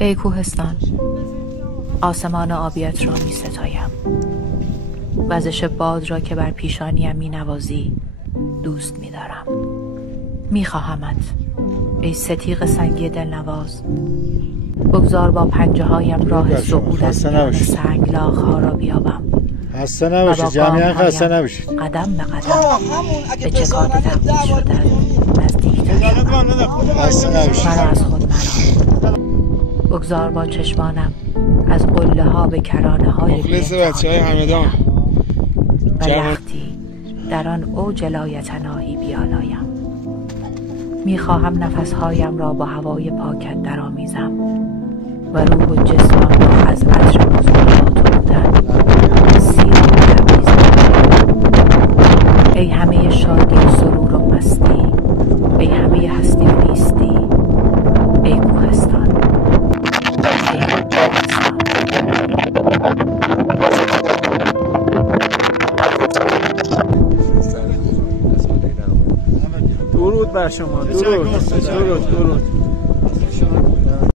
ای کوهستان، آسمان آبیت را می ستایم. وزش باد را که بر پیشانیم می نوازی دوست می دارم. می خواهمت ای ستیغ سنگی دلنواز. بگذار با پنجه هایم راه صعود از میان سنگلاخ ها را بیابم. خسته نباشید، جمعیان خسته نباشید. قدم به قدم به چکاد تبدیل شده نزدیکتر شدم. خسته نباشید. مرا از خود مران. بگذار با چشمانم از قله ها به کرانه های مخلص بچه های همدان و لختی در آن اوج لایتناهی بیالایم. میخواهم نفسهایم را با هوای پاکت درآمیزم و روح و جسمم را از عطر مزمرات بودن سیرم تمیزم. ای همه شادی و سرور و مستی، ای همه هستی و نیستی، ای کوهستان، ای کوهستان. درود بر شما. درود.